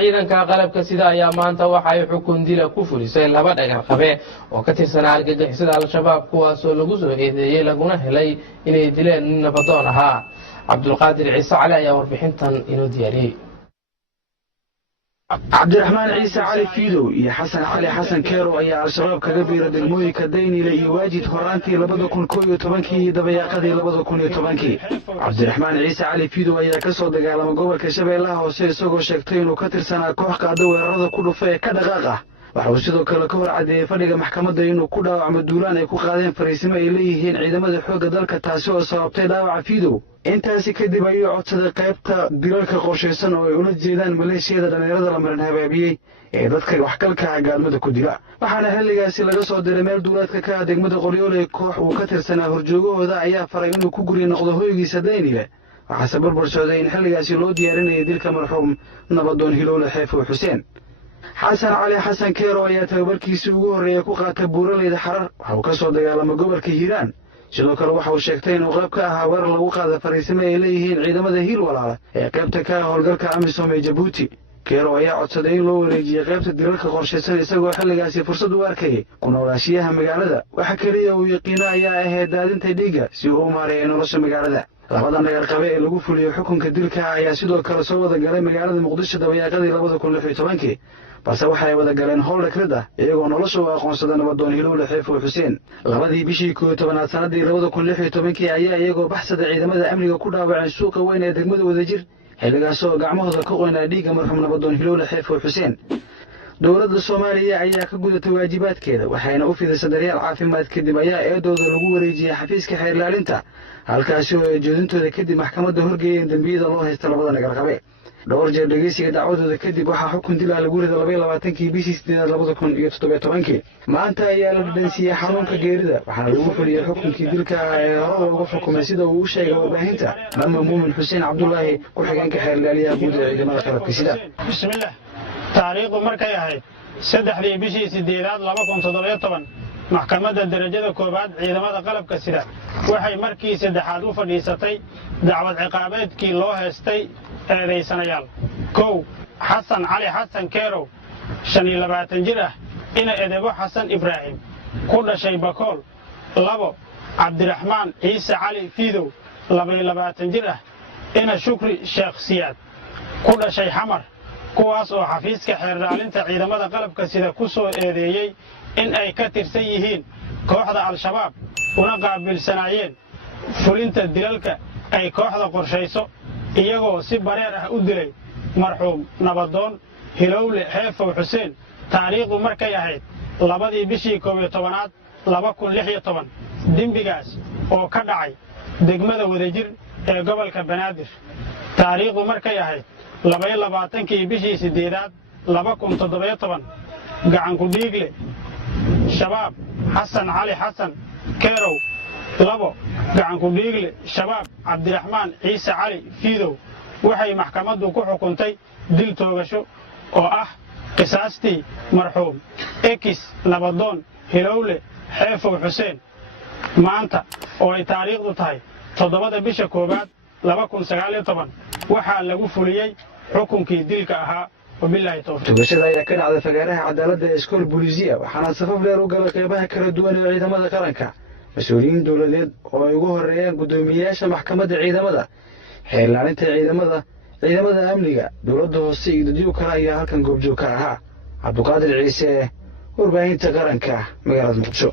ciidanka qalabka sida ayaa maanta waxa ay xukun dila ku fulisay laba dhagar qabe oo ka tirsanaa argagixisada al-shabaab kuwaasoo lagu soo eedeeyey laguna helay inay dileen nin nabadoon ahaa. cabdulqaadir ciise cali ayaa warbixintan inoo diyaariyey. cabdiraxmaan ciise cali fiidow iyo xasan cali xasan keerow ayaa al-shabaab kaga biira degmooyinka daynile iyo waajid horaantii 2011 iyo dabayaaqadii 2010. cabdiraxmaan ciise cali fiidow ayaa ka soo dagaalamay gobolka shabeellaha hoose isagoo sheegtay inuu ka tirsanaa koox qaada weerarada ku dhufa ee ka dhaqaaq ah. waxa uu sidoo kale ka hor cadeeyey fadhiga maxkamadda inuu ku dhaawacmo duulaan ay ku qaadeen fariisimo ay leeyihiin ciidamada xoogga dalka taasi oo sababtay dhaawaca fiidow. intaasi kadib ayuu codsaday qaybta dilalka qorshaysan oo ay ula jeedaan maleeshiyada dhallinyarada la marin habaabiyey ee dadka waxgalka gaalmada ku dila. waxaana xilligaasi laga soo diray meel duulaadka ka ah degmada qoryooley koox uu ka tirsanaa horjoogahooda ayaa faray inuu ku guri noqdo hoygiisa daynile. waxaase barbar socday in xilligaasi loo diyaarinayay dilka marxuum nabadoon hilowle xeefow xuseen. xasan cali xasan keerow ayaa tababarkiisii ugu horreeya ku qaatay buuraleyda xarar. waxa uu ka soo dagaalamay gobolka hiiraan. sidoo kale waxa uu sheegtay inuu qayb ka ahaa weerar lagu qaada fariisimo ay leeyihiin ciidamada hiil walaala ee qaybta ka ah howlgalka amisom ee jabuuti. keerow ayaa codsaday in loo wareejiyey qaybta dilalka qorshaysan isagoo xilligaasi fursad u arkayay ku noolaashiyaha magaalada. waxa keliya uu yaqiino ayaa ahayd daadinta dhiigga si uu u maareeyay nolosha magaalada. labadan dhagar qabe ee lagu fuliyey xukunka dilka ayaa sidoo kale soo wada galay magaalada muqdisho dabayaaqadii 2016 balse waxay wada galeen howl dhakrid ah iyagoo nolosha u aqoonsaday nabadoon hilowle xeefow xuseen. labadii bishii 11aad sanadii 2016 ayaa iyagoo baxsada ciidamada amniga ku dhaawaceen suuqa weyn ee degmada wadajir xilligaasoo gacmahooda ka qoynaa dhiigga marxuum nabadoon hilowle xeefow xuseen. dowladda soomaaliya ayaa ka gudatay waajibaadkeeda waxayna u fidisay daryaal caafimaad kadib ayaa eedooda lagu wareejiyey xafiiska xeer ilaalinta halkaasi oo ay joodintooda kadib maxkamadda horgeeyeen dembiyada loo haysta labada dhagar qabe. dhowr jeer dhegeysiga dacwadooda kadib waxaa xukun dil ah lagu riday 22 bishii 8 2017. maanta ayaa la dhadhansiiyey xanuunka geerida waxaana lagu fuliyey xukunkii dilka ah ee hore looga xukumay sida uu u sheegay warbaahinta marma muumin xuseen cabdulaahi ku-xigeenka xeer ilaaliyaha guud ee ciidamada qalabka sida. bismillah. taariikhdu markay ahayd 3 bishii 8 2017 maxkamadda darajada koobaad ciidamada qalabka sida waxay markii saddexaad u fadhiisatay dacwad ciqaabeedkii loo heestay eedaysanayaal. 1 xasan cali xasan keerow 25 jir ah ina edebo xasan ibraahim ku dhashay bakool. 2 cabdiraxmaan ciise cali fiidow 22 jir ah ina shukri sheekh siyaad ku dhashay xamar kuwaas oo xafiiska xeer ilaalinta ciidamada qalabka sida ku soo eedeeyey in ay ka tirsan yihiin kooxda al-shabaab una qaabilsanaayeen fulinta dilalka ay kooxda qorshayso iyagoo si bareer ah u dilay marxuum nabadoon hilowle xeefow xuseen. taariikhdu markay ahayd 2 bishii 11aad 2016 dembigaas oo ka dhacay degmada wadajir ee gobolka banaadir. taariikhdu markay ahayd 22 bishii 8aad 2017 gacan ku dhiigle shabaab xasan cali xasan keerow. 2 gacan ku dhiigle shabaab cabdiraxmaan ciise cali fiidow waxay maxkamaddu ku xukuntay dil toogasho oo ah qisaastii marxuum ekis nabadoon hilowle xeefow xuseen. maanta oo ay taariikhdu tahay 7 bisha 1aad 2019 waxaa lagu fuliyey xukunkii dilka ahaa. wabillahi tawfiiq. tugashada ayaa ka dhacday fagaaraha cadaaladda ee iskool booliisiya waxaana safaf dheer u galay qeybaha kala duwan ee ciidamada qaranka mas-uuliyiin dowladeed oo ay ugu horeeyaan guddoomiyeyaasha maxkamadda ciidamada xeer ilaalinta ciidamada amniga dowladda hoose iyo dadyo kale ayaa halkan goobjoog ka ahaa. cabduqaadir ciise warbaahinta qaranka magaalada muqdisho.